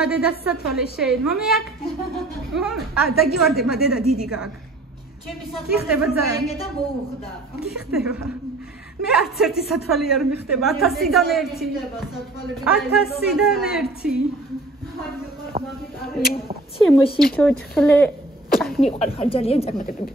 იქნება დედას სათვალე შენ. მომი აქ. დაგივარდება დედა დიდი გაქვს. ჩემი სათვალე დაიგე და მოუხდა. ხდება. მე არც ერთი სათვალე არ მიხდება 1000-დან 1. 1000-დან 1. ჩემში თოთხლე მიყვარ ხარ ძალიან წარმატებული.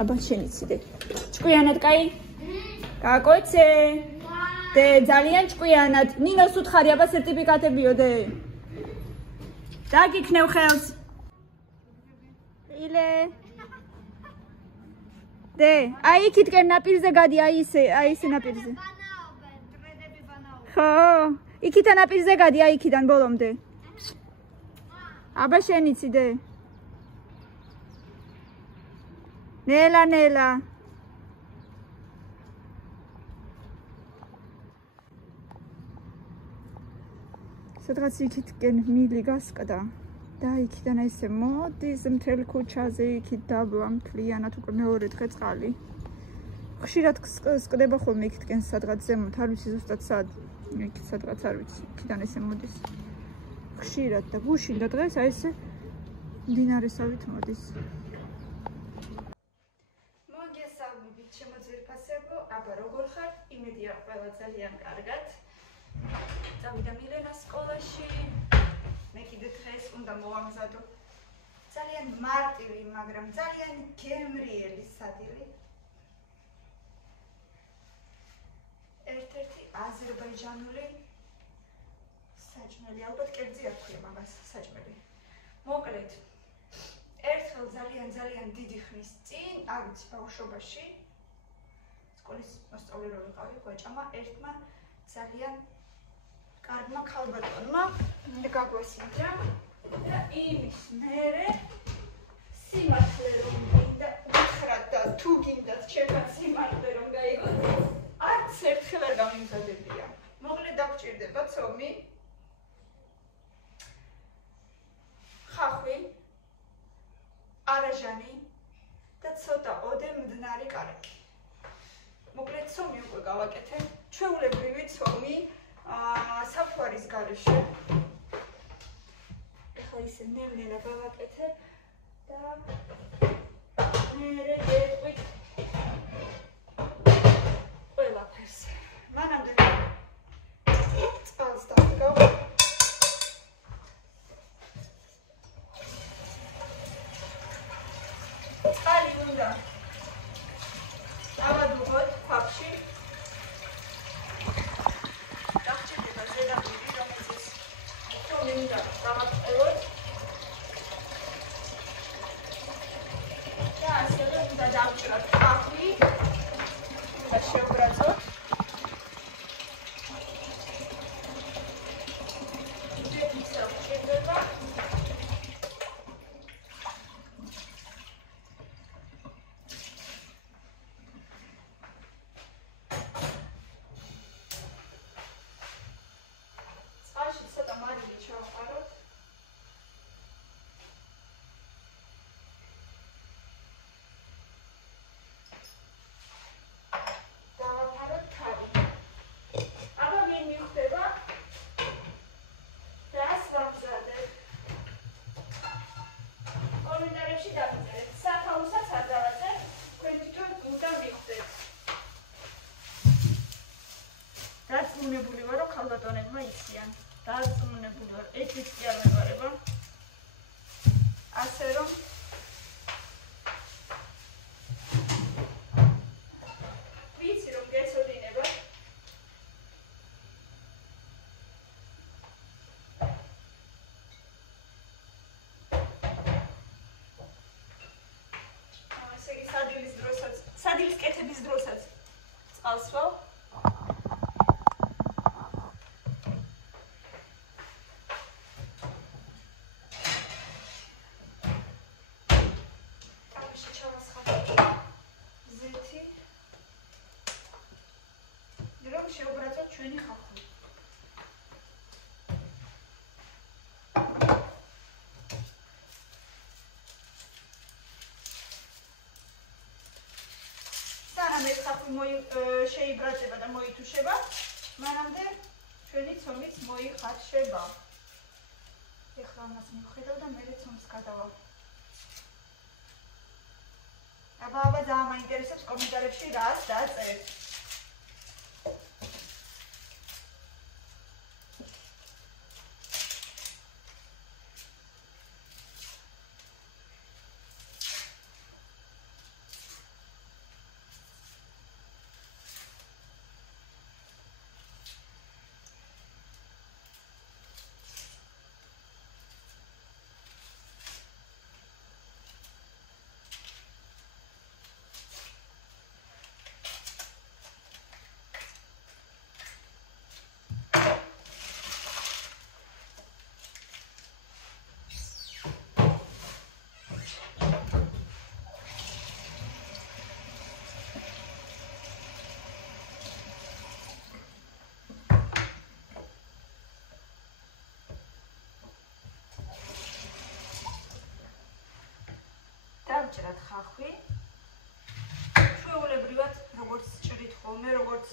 აბა შენიციდე. ჭკვიანად კაი? გაკოცე. დე ძალიან ჭკვიანად. ნინოს უთხარი აბა სერტიფიკატებიო დე. დაგიქნევ ხელს. ილე. დე, აი იქითკენ ნაპირზე გადი, აი ესე ნაპირზე. ხო, იქიდან ნაპირზე გადი, აი იქიდან ბოლომდე. აბა შენიცი დე. ნელა. სადღაც იქითკენ მილი გასკდა. და იქიდან ესე მოდის მთელ ქუჩაზე იქით დაბლა მთლიანად უკვე მეორე დღე წყალი. ხშირად სკდება ხოლმე იქითკენ სადღაც ზემოთ, არ ვიცი ზუსტად სად. იქით სადღაც არ ვიცი, იქიდან ესე მოდის. ხშირად და გუშინ და დღეს აი ესე მდინარესავით მოდის. მოგესალმებით ჩემო ძვირფასებო, აბა როგორ ხართ? იმედია ყველა ძალიან კარგად. წავიდა მილენა სკოლაში. მე კიდე დღეს უნდა მოვამზადო ძალიან მარტივი, მაგრამ ძალიან გემრიელი სადილი. ერთ-ერთი აზერბაიჯანული საჭმელი, ალბათ კერძი არ ქვია მაგას საჭმელი. მოკლედ, ერთხელ ძალიან დიდი ხნის წინ, არ ვიცი, ბავშვობაში, სკოლის მოსწავლე რო ვიყავი, გვაჭამა ერთმა ძალიან კარგმა ქალბატონმა გაგვესინჯა და იმის მერე სიმართლე რომ გინდა უთხრათ და თუ გინდათ ჩემთან სიმართლე რომ გაიგოთ არც ერთხელ არ გამიმზადებია. მოკლედ დაგჭირდება ცომი, ხახვი, არაჟანი და ცოტა ოდე მდნარი კარაკი. მოკლედ ცომი უკვე გავაკეთე, ჩვეულებრივი ცომი საფუარის გარეშე. ეხლა ისე ნევლელა გავაკეთე და მერე გეტყვით ყველაფერს. მანამდე წყალს დავდგავ. წყალი უნდა ავადუღოთ ქვაბში. უნდა დავაწყევოთ და ასევე უნდა დავჭრათ ხახვი და შევბრაზოთ. ისე ვჭირდება. დარწმუნებული ვარ, რომ ქალბატონებმა იციან. დარწმუნებული ვარ, ეციც კი არ მეყარება. ასე რომ ვიცი რომ გეცოდინება. ესე იგი სადილის კეთების დროსაც წყალს ვაv. შევბრაზოთ ჩვენი ხახვი. სანამ ეს ხახვი შეიბრაზება და მოითუშება, მანამდე ჩვენი ცომიც მოიხარშება. ამას მივხედავ და მე ცომს გადავალ. აბა ძალიან მაინტერესებს კომენტარებში რას დაწერთ. დავჭრათ ხახვი. ჩვეულებრივად როგორც ჭრით ხოლმე, როგორც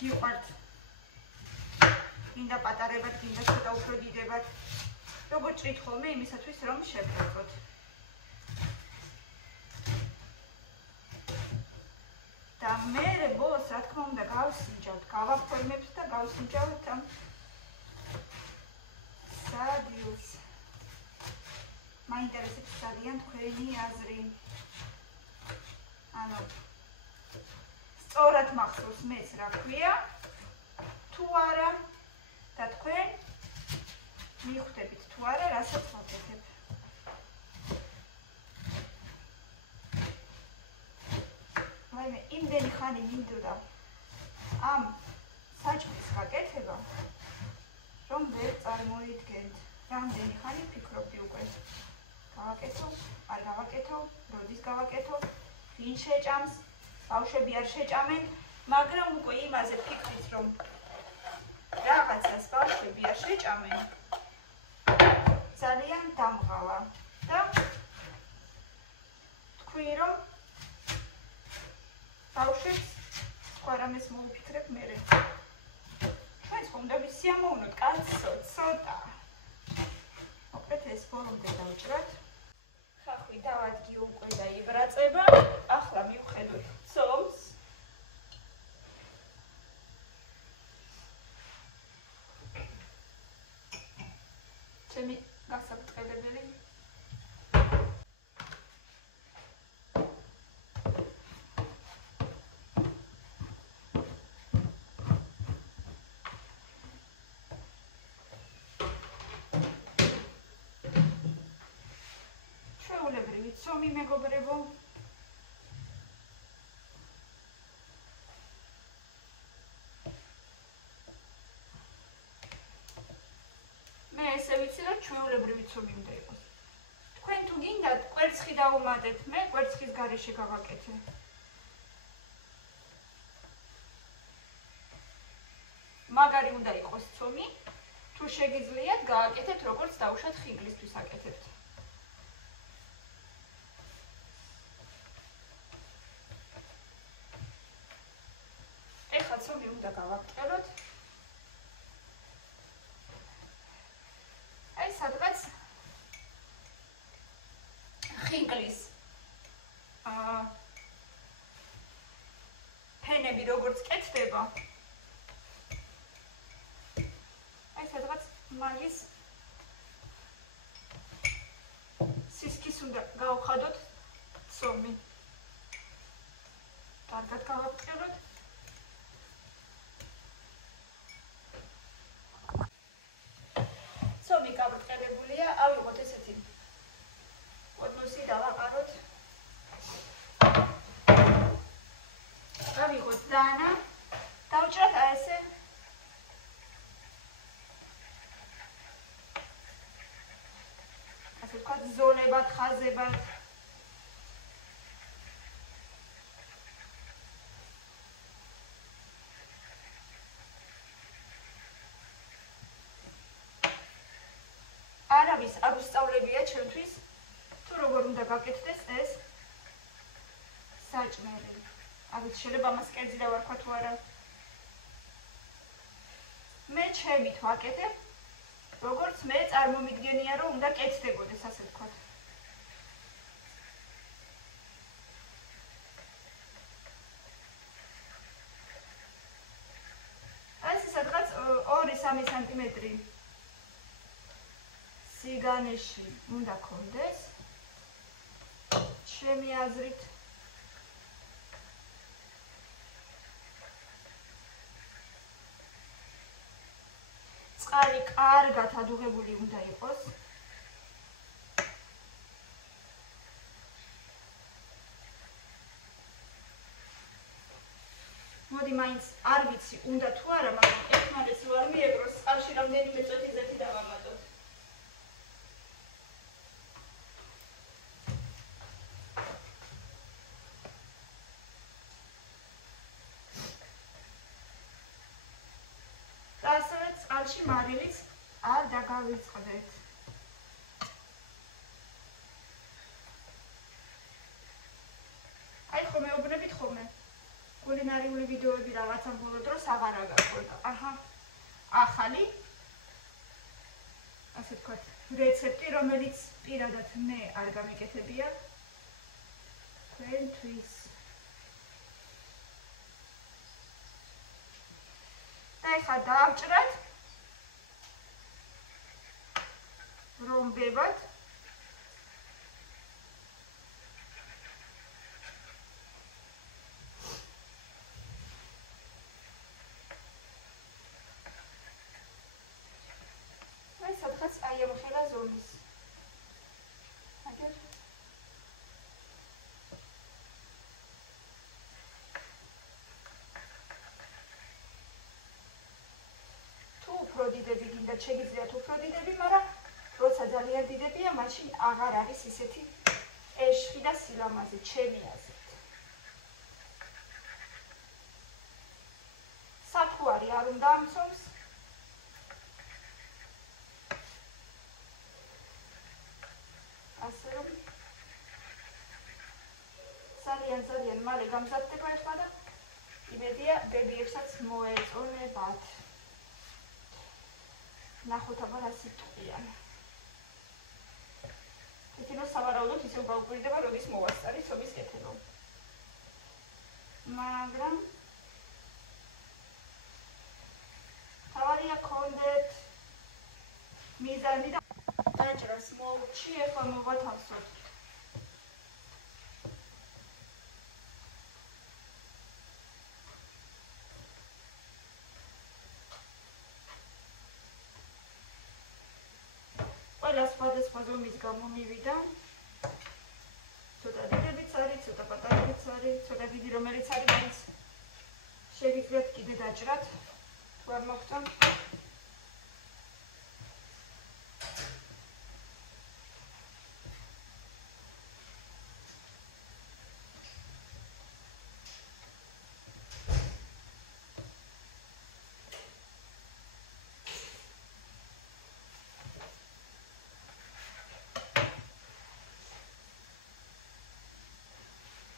გიყვართ. მინდა პატარებად, მინდა ცოტა უფრო დიდებად. როგორც ჭრით ხოლმე იმისათვის რომ შეფერხოთ. და მე ბოლოს რა თქმა უნდა გავსინჯავთ, გავაფორმებთ და გავსინჯავთ ამ სადილს. მაინტერესებს ძალიან თქვენი აზრი. ანუ სწორად მახსოვს მეც რა ქვია, თუ არა და თქვენ მიხვდებით თუ არა, რასაც ვაკეთებ. მე იმდენი ხანი მინდოდა ამ საჭმლის გაკეთება, რომ ვერ წარმოიდგენთ. რამდენი ხანი ფიქრობდი უკვე. გავაკეთო, არ გავაკეთო, როდის გავაკეთო, ვინ შეჭამს, ბავშვები არ შეჭამენ, მაგრამ უკვე იმაზე ფიქრით, რომ რაღაცას ბავშვები არ შეჭამენ, ძალიან დამღალა და თქვი, რომ ბავშვებს სხვა რამეს მოვიფიქრებ მერე. ჩვენს უნდა ვისიამოვნოთ კაცო, ცოტა. მოკლედ ეს ბოლომდე დავჭრათ. ხახვი დავადგი უკვე და იბრაწება. ახლა მივხედოთ ცომს. ჩემი გასაბრწყინებელი ჩვეულებრივი ცომი მეგობრებო. მე ესე ვიცი, რომ ჩვეულებრივი ცომი უნდა იყოს. თქვენ თუ გინდათ კვერცხი დავუმატეთ, მე კვერცხის გარეშე გავაკეთე. მაგარი უნდა იყოს ცომი, თუ შეგიძლიათ გააკეთეთ როგორც დაუშვათ ხინკლისთვის აკეთებთ. ეხლა ცომი უნდა გავაკეთოთ. აი სადღაც ხინკლის ფენები როგორც კეთდება. აი სადღაც მაგის სისქის უნდა გავხადოთ ცომი. კარგად გავაკეთოთ. ცომი გაბრწყინებულია, ავიღოთ ესეთი კოდნოსი დავაყაროთ. ავიღოთ დანა, დავჭრათ ესე. ასე ვთქვათ, ზოლებად, ხაზებად. არავის არ უსწავლებია ჩემთვის, თუ როგორ უნდა გაკეთდეს ეს საჭმელი. აღით შეიძლება ამას კერძი დავარქვა თუ არა. მე ჩემით ვაკეთებ, როგორც მე წარმომიდგენია რომ უნდა კეთდებოდეს, ასე ვთქვათ. ეს სადღაც 2-3 სანტიმეტრი სიგანეში უნდა კონდეს. ჩემი აზრით წყალი კარგად ადუღებული უნდა იყოს. მოდი მაინც არ ვიცი უნდა თუ არა, მაგრამ ერთმანეთს ვარ მიეკროს წყალში რამდენიმე წუთი ზეთი დავამატოთ. და ასევე წყალში მარილიც არ დაგავიწყდეთ. აი ხო მეუბნებით ხოლმე. კულინარიული ვიდეოები რაღაცა ბოლო დროს აღარ აგაქვს. აჰა. ახალი ასე ვთქვათ, რეცეპტი, რომელიც პირადად მე არ გამიკეთებია. თქვენთვის. და ეხლა დავჭრათ რომბებად. აი სადღაც აი ამ ხელა ზონის. აგერ უფრო დიდები გინდათ, შეგიძლიათ უფრო დიდები, მაგრამ როცა ძალიან დიდებია, მაშინ აღარ არის ისეთი ეშხი და სილამაზე, ჩემი აზრით. საფუარი არ უნდა ამცომს. ასე რომ ძალიან მალე გამზადდება ეხლა და იმედია ბებიებსაც მოეწონებათ. ნახოთ აბა რა სიტყვიან. ეთინო სავარაუდოდ ისევ გაუკვირდება, როდის მოვასწარი ცობის კეთება. მაგრამ თავარია გქონდეთ მიზანი და დაჭრას მოვჭი, ეხლა მოვათავსოთ. ყველა სხვადასხვა ზომის გამომივიდა. ცოტა დიდებიც არის, ცოტა პატარებიც არის, ცოტა დიდი რომელიც არის, მაინც შეგიძლიათ კიდე დაჭრათ, თუ არ მოგწონთ.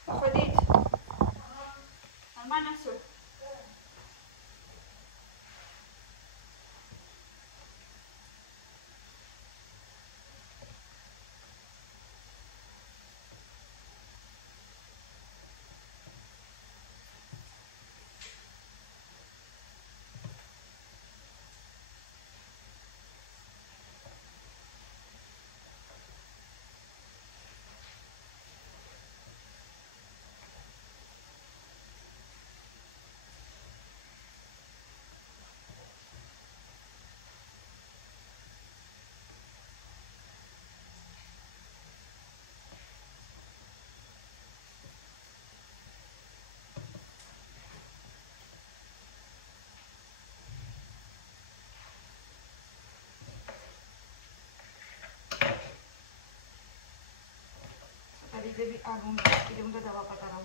ходить. Нормально все. Devi avere un da patara.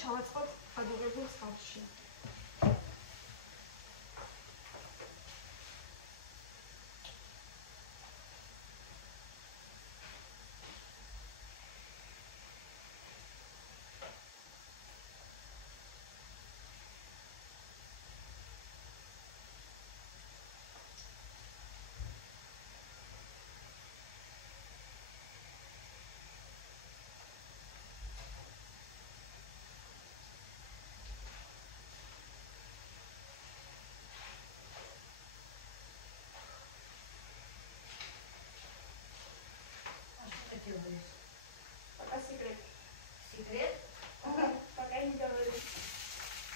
ჩავაწყოთ გადაღებულ ხალხში. Пока секрет. Секрет? Пока не говори.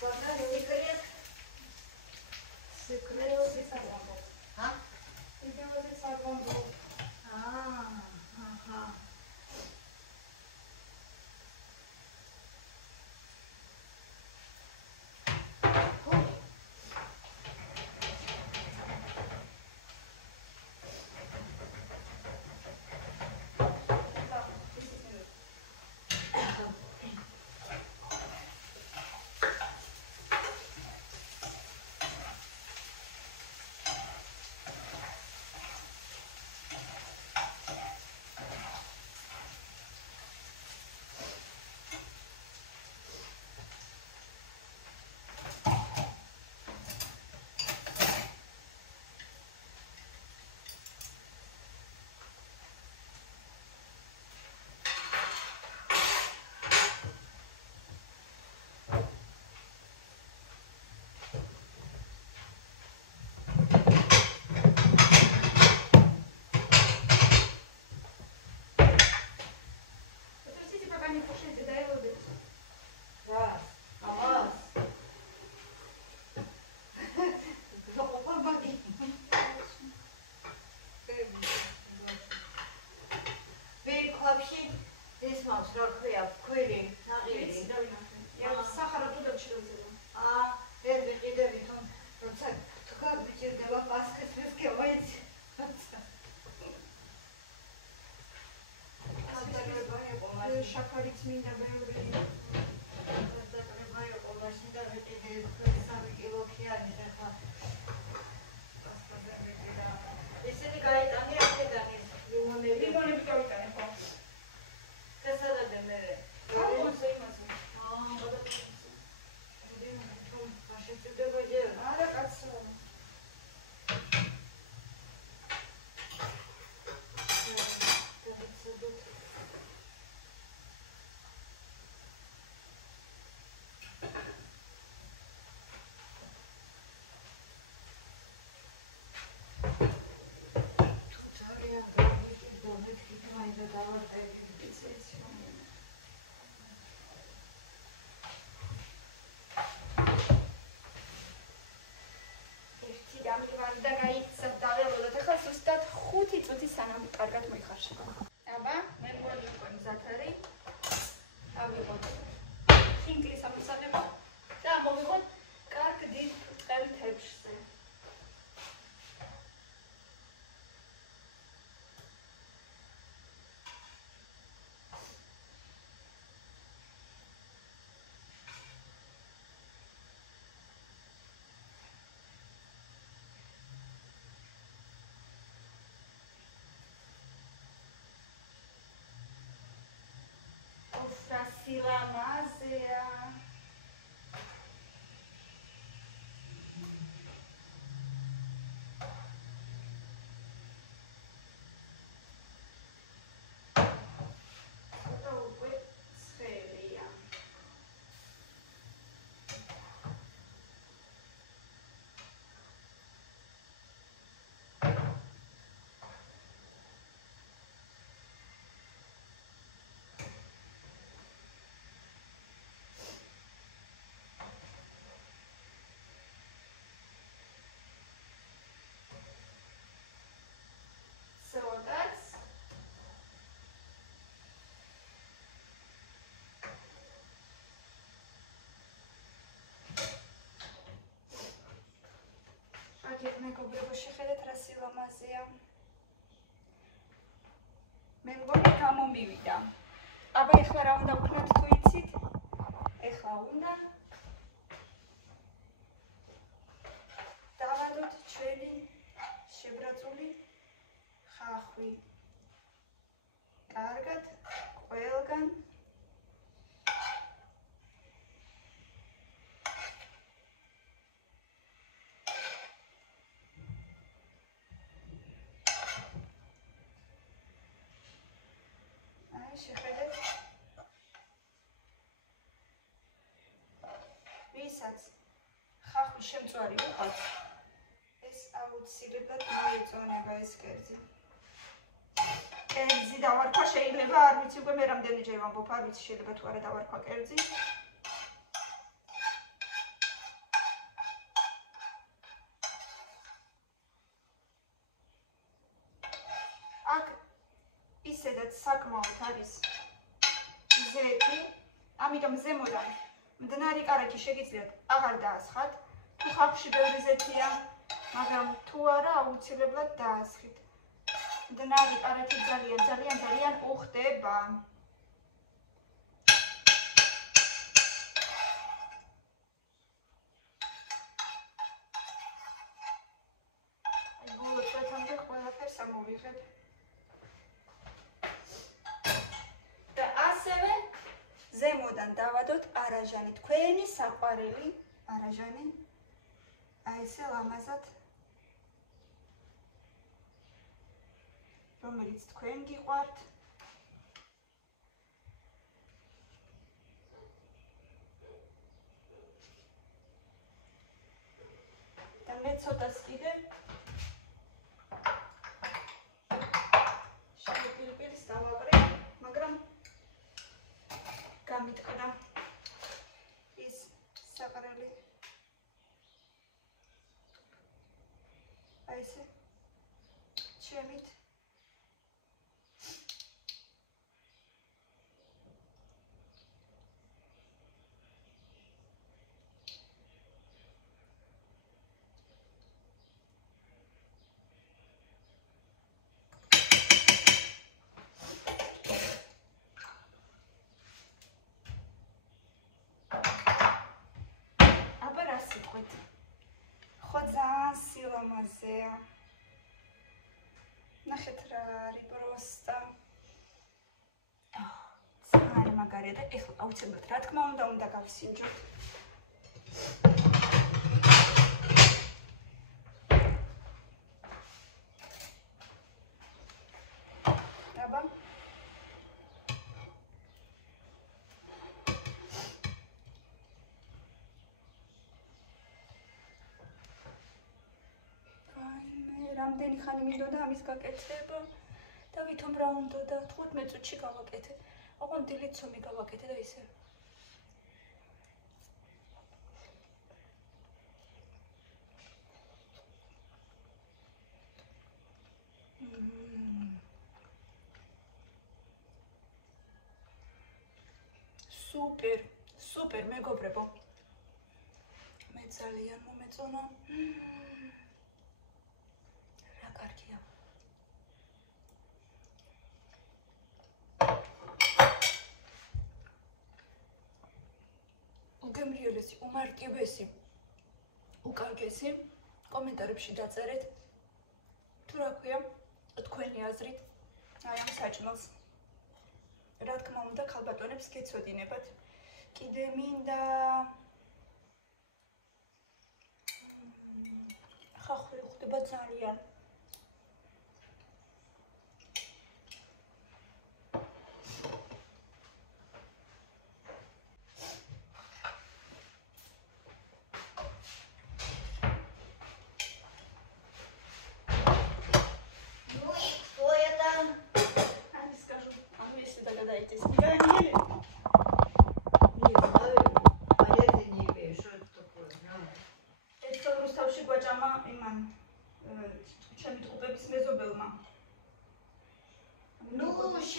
Пока секрет. Секрет свадьбы. А? Идем свадьбу. Ага. Не кушайте, дай воды. Раз. Алмаз. Помоги. Бери вообще здесь мам сроквия кури нагири. Я сахара туда вчерозила. Это видно, он так как бы тебе дала паска свискивает. შაქარიც მინდა ბევრი. Закрываю полностью даже эти самые килокианы такая. Если не говорит, они опять лимонные. ლიმონები გავიტანე ხო? Касада демере. ამოზე იმაზე. Паша, ты добавил. არა კაცო. და გაიქცა დაველოდოთ. ახლა ზუსტად 5 წუთი სანამ კარგად მოიხარშება. აბა, მე მგონი უკვე მზად არის. ავიღოთ ხინკლის ამოსაღებო და მოვიღოთ კარგ დიდ ბრტყელ თეფშზე. Silamazea. So that's მეგობრებო, შეხედეთ რა სილამაზეა. მე მგონი გამომივიდა. აბა ეხლა რა უნდა ვქნათ თუ იცით? ეხლა უნდა დავადოთ ჩვენი შებრაწული ხახვი. კარგად, ყველგან. შეხედეთ. ვისაც ხახვის შემწვარი უყავთ, ეს აუცილებლად მოეწონება ეს კერძი. კერძი დავარქვა შეიძლება, არ ვიცი უკვე მე რამდენიჯერ ვამბობ, არ ვიცი შეიძლება თუ არა დავარქვა კერძი. აქ ისედაც საკმაოდ არის ზეთი, ამიტომ ზემოდან მდნარი კარაქი შეგიძლიათ აღარ დაასხათ, თუ ხახში ბევრი ზეთია, მაგრამ თუ არა აუცილებლად დაასხით. მდნარი კარაქი ძალიან უხდება. ბოლო წუთამდე ყველაფერს ამოვიღებ. და ასევე ზემოდან დავადოთ არაჟანი, თქვენი საყვარელი არაჟანი. აი ესე ლამაზად, რომელიც თქვენ გიყვართ. და მე ცოტას კიდე შევიპირპირს დავაყრე, მაგრამ გამიტყდა ის საყრელი. აი ესე ჩემით ხო ძალიან სილამაზეა. ნახეთ რა არის პროსტა. ძალიან მაგარია და ეხლა აუცილებლად რა თქმა უნდა გავსინჯოთ. აბა რამდენი ხანი მინდოდა ამის გაკეთება და ვითომ რა უნდოდა 15 წუთში გავაკეთე. ოღონდ დილით ცომი გავაკეთე და ისე. სუპერ მეგობრებო. მე ძალიან მომეწონა. კარგია. უგემრიელესი, უმარტივესი, უკარგესი კომენტარებში დაწერეთ. თუ რა ქვია, თქვენი აზრით აი ამ საჭმელს. რა თქმა უნდა, ქალბატონებს გეცოდინებათ. კიდე მინდა ხახვი ხდება ძალიან.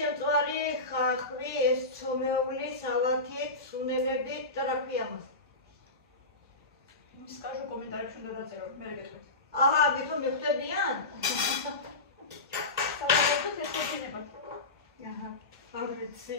შემწვარი ხახვი, ეს ცომეული სალათით, სუნელებით და რა ქვია მას? იმის კაჟო კომენტარებში უნდა დაწერო, მე გეტყვით. აჰა, ვითომ მიხვდებიან? სალათით ეს შეძინებათ. აჰა, არ ვიცი.